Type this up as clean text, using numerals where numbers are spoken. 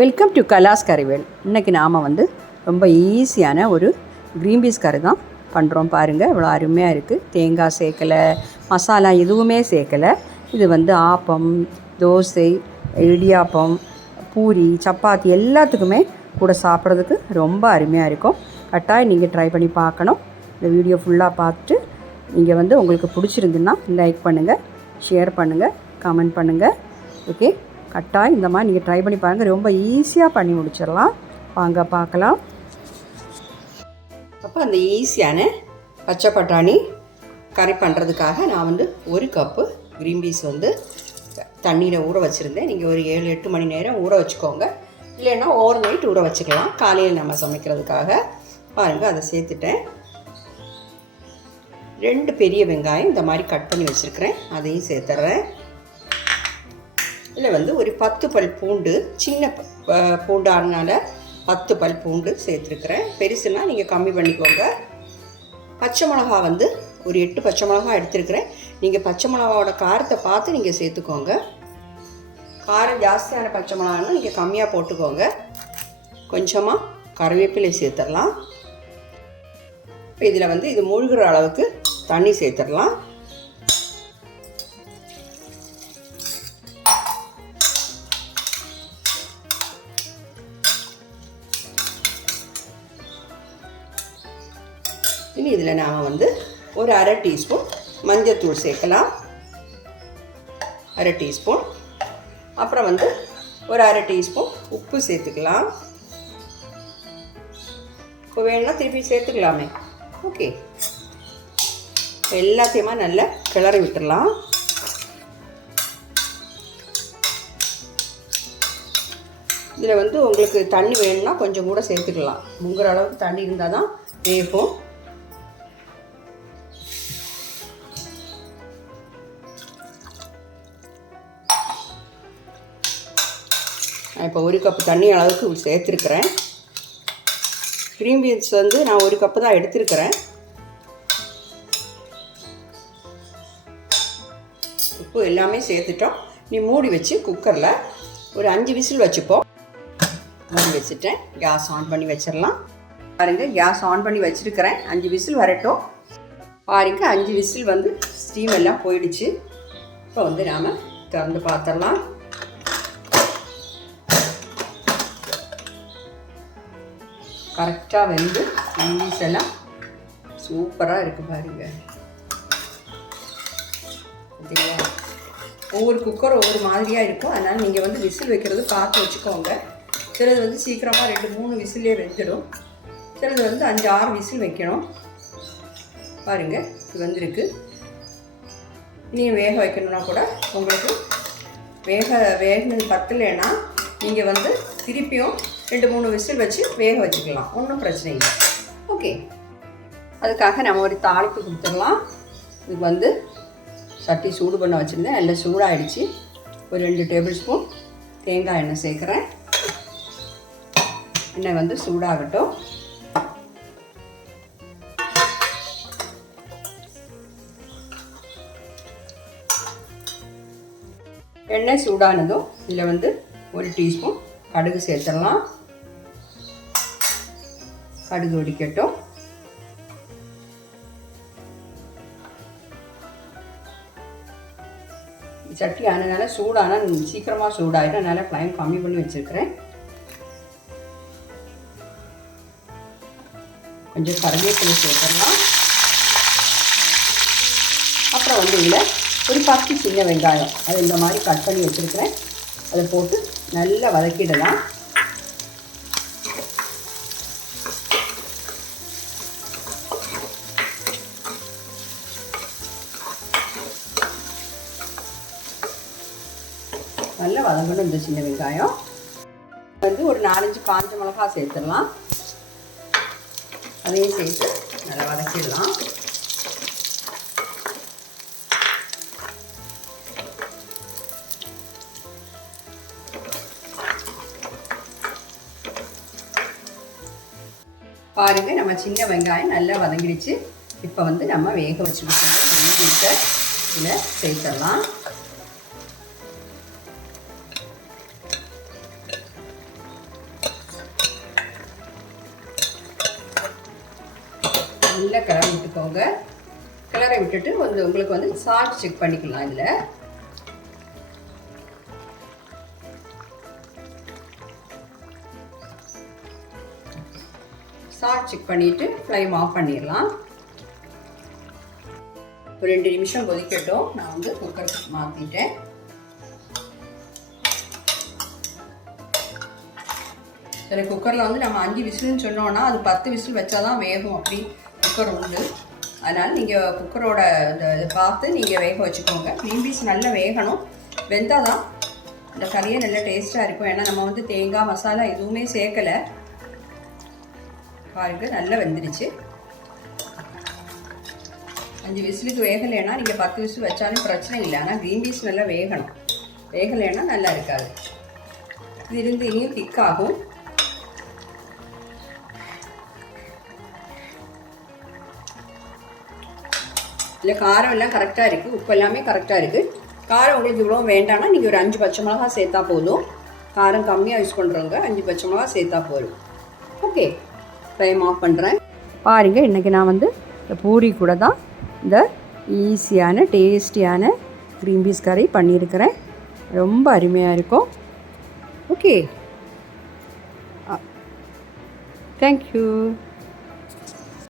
Welcome to கலாஸ் கறிவேல். இன்றைக்கி நாம் ரொம்ப ஈஸியான ஒரு க்ரீன் பீஸ் கறி தான் பண்ணுறோம். பாருங்கள், இவ்வளோ அருமையாக இருக்குது. தேங்காய் சேர்க்கலை, மசாலா எதுவுமே சேர்க்கலை. இது ஆப்பம், தோசை, இடியாப்பம், பூரி, சப்பாத்தி எல்லாத்துக்குமே கூட சாப்பிட்றதுக்கு ரொம்ப அருமையாக இருக்கும். கட்டாயம் நீங்கள் ட்ரை பண்ணி பார்க்கணும். இந்த வீடியோ ஃபுல்லாக பார்த்துட்டு நீங்கள் உங்களுக்கு பிடிச்சிருந்துன்னா லைக் பண்ணுங்கள், ஷேர் பண்ணுங்கள், கமெண்ட் பண்ணுங்கள். ஓகே, கட்டாயம் இந்த மாதிரி நீங்கள் ட்ரை பண்ணி பாருங்கள். ரொம்ப ஈஸியாக பண்ணி முடிச்சிடலாம். வாங்க பார்க்கலாம். அப்போ அந்த ஈஸியான பச்சை பட்டாணி கறி பண்ணுறதுக்காக நான் 1 கப்பு க்ரீன் பீஸ் தண்ணியில் ஊற வச்சுருந்தேன். நீங்கள் ஒரு 7-8 மணி நேரம் ஊற வச்சுக்கோங்க. இல்லைன்னா ஓவர் நைட் ஊற வச்சுக்கலாம். காலையில் நம்ம சமைக்கிறதுக்காக பாருங்கள், அதை சேர்த்துட்டேன். 2 பெரிய வெங்காயம் இந்த மாதிரி கட் பண்ணி வச்சுருக்கிறேன், அதையும் சேர்த்துட்றேன். இதில் ஒரு 10 பல் பூண்டு, சின்ன பூண்டானால 10 பல் பூண்டு சேர்த்துருக்குறேன். பெருசுன்னா நீங்கள் கம்மி பண்ணிக்கோங்க. பச்சை மிளகா ஒரு 8 பச்சை மிளகா எடுத்துருக்கிறேன். நீங்கள் பச்சை மிளகாவோட காரத்தை பார்த்து நீங்கள் சேர்த்துக்கோங்க. காரம் ஜாஸ்தியான பச்சை மிளகான்னா நீங்கள் கம்மியாக போட்டுக்கோங்க. கொஞ்சமாக கருவேப்பிலை சேர்த்துடலாம். இப்போ இதில் இது மூழ்கிற அளவுக்கு தண்ணி சேர்த்துடலாம். இனி இதில் நாம் ஒரு 1/2 டீஸ்பூன் மஞ்சள்தூள் சேர்க்கலாம். 1/2 டீஸ்பூன். அப்புறம் ஒரு 1/2 டீஸ்பூன் உப்பு சேர்த்துக்கலாம். இப்போ வேணும்னா திருப்பி சேர்த்துக்கலாமே. ஓகே, எல்லாத்தையுமா நல்லா கிளறி விட்டுடலாம். இதில் உங்களுக்கு தண்ணி வேணும்னா கொஞ்சம் கூட சேர்த்துக்கலாம். முங்குற அளவுக்கு தண்ணி இருந்தால் தான் வேகும். இப்போ 1 கப்பு தண்ணி அளவுக்கு சேர்த்துருக்குறேன். க்ரீன் பீன்ஸ் நான் 1 கப்பு தான் எடுத்துருக்கிறேன். உப்பு எல்லாமே சேர்த்துட்டோம். நீ மூடி வச்சு குக்கரில் ஒரு 5 விசில் வச்சுப்போம். மூடி வச்சுட்டேன். கேஸ் ஆன் பண்ணி வச்சிடலாம். பாருங்கள், கேஸ் ஆன் பண்ணி வச்சுருக்கிறேன். 5 விசில் வரட்டும். பாருங்கள், 5 விசில் ஸ்டீம் எல்லாம் போயிடுச்சு. இப்போ நாம் திறந்து பார்த்துடலாம். கரெக்டாக இங்கிலீஷ் எல்லாம் சூப்பராக இருக்குது. பாருங்கள், பார்த்தீங்களா? ஒவ்வொரு குக்கர் ஒவ்வொரு மாதிரியாக இருக்கும். அதனால் நீங்கள் விசில் வைக்கிறது பார்த்து வச்சுக்கோங்க. சிலது சீக்கிரமாக 2-3 விசிலே வெந்துடும். சிலது 5-6 விசில் வைக்கணும். பாருங்கள், இது இருக்குது. நீங்கள் வேக வைக்கணுன்னா கூட உங்களுக்கு வேகினது பத்தலைன்னா நீங்கள் திருப்பியும் 2-3 விசில் வச்சு வேக வச்சுக்கலாம். ஒன்றும் பிரச்சனை இல்லை. ஓகே, அதுக்காக நம்ம ஒரு தாளிப்பு கொடுத்துடலாம். இதுக்கு சட்டி சூடு பண்ண வச்சுருந்தேன். நல்லா சூடாகிடுச்சு. ஒரு 2 டேபிள் ஸ்பூன் தேங்காய் எண்ணெய் சேர்க்குறேன். எண்ணெய் சூடாகட்டும். எண்ணெய் சூடானதும் இதில் 1 டீஸ்பூன் கடுகு சேர்த்துடலாம். கடுகு வெடிக்கட்டும். சட்டி ஆனதுனால சூடானால் சீக்கிரமாக சூடாகிடும். அதனால் ஃப்ளைம் கம்மி பண்ணி வச்சுருக்கிறேன். கொஞ்சம் கருவேப்பிலை சேர்த்துடலாம். அப்புறம் இதில் ஒரு 10 சின்ன வெங்காயம், அது இந்த மாதிரி கட் பண்ணி வச்சுருக்கிறேன். அதை போட்டு நல்லா வதக்கிடலாம். நல்லா வதங்கணும் இந்த சின்ன வெங்காயம். ஒரு 4-5 காஞ்ச மிளகா சேர்த்துடலாம். அதையும் சேர்த்து நல்லா வதக்கிடலாம். பாருங்கள், நம்ம சின்ன வெங்காயம் நல்லா வதங்கிடுச்சு. இப்போ நம்ம வேக வச்சுக்கிட்டு இதில் சேர்த்துடலாம். நல்லா கிளறி விட்டுக்கோங்க. கிளறி விட்டுட்டு உங்களுக்கு வந்து சால்ட் செக் பண்ணிக்கலாம். இதில் சால்ட் செக் பண்ணிவிட்டு ஃப்ளேம் ஆஃப் பண்ணிடலாம். ஒரு 2 நிமிஷம் கொதிக்கட்டும். நான் வந்து குக்கருக்கு மாற்றிட்டேன். சரி, குக்கரில் வந்து நம்ம 5 விசில்னு சொன்னோன்னா அது 10 விசில் வச்சா தான் வேகும். அப்படி குக்கர் உண்டு. அதனால் நீங்கள் குக்கரோட இதை பார்த்து நீங்கள் வேக வச்சுக்கோங்க. க்ரீன் பீஸ் நல்லா வேகணும். வெந்தால் தான் இந்த கறியே நல்லா டேஸ்ட்டாக இருக்கும். ஏன்னா நம்ம வந்து தேங்காய் மசாலா எதுவுமே சேர்க்கலை. பாருங்கள், நல்லா வெந்துடுச்சு. 5 விசிலுக்கு வேகலைன்னா நீங்கள் 10 விசில் வச்சாலும் பிரச்சனை இல்லை. ஆனால் க்ரீன் பீஸ் நல்லா வேகணும். வேகலைன்னா நல்லா இருக்காது. இது இருந்து இனியும் திக்காகும். இல்லை, காரம் எல்லாம் கரெக்டாக இருக்குது. உப்பு எல்லாமே கரெக்டாக இருக்குது. காரம் உங்களுக்கு இவ்வளோ வேண்டாம்னா நீங்கள் ஒரு 5 பச்சை மிளகா சேர்த்தா போதும். காரம் கம்மியாக யூஸ் பண்ணுறவங்க 5 பச்சை மிளகா சேர்த்தா போதும். ஓகே, ஃப்ளேம் ஆஃப் பண்ணுறேன். பாருங்கள், இன்றைக்கி நான் வந்து இந்த பூரி கூட தான் இந்த ஈஸியான டேஸ்டியான க்ரீன் பீஸ் கறி பண்ணியிருக்கிறேன். ரொம்ப அருமையாக இருக்கும். Okay, thank you.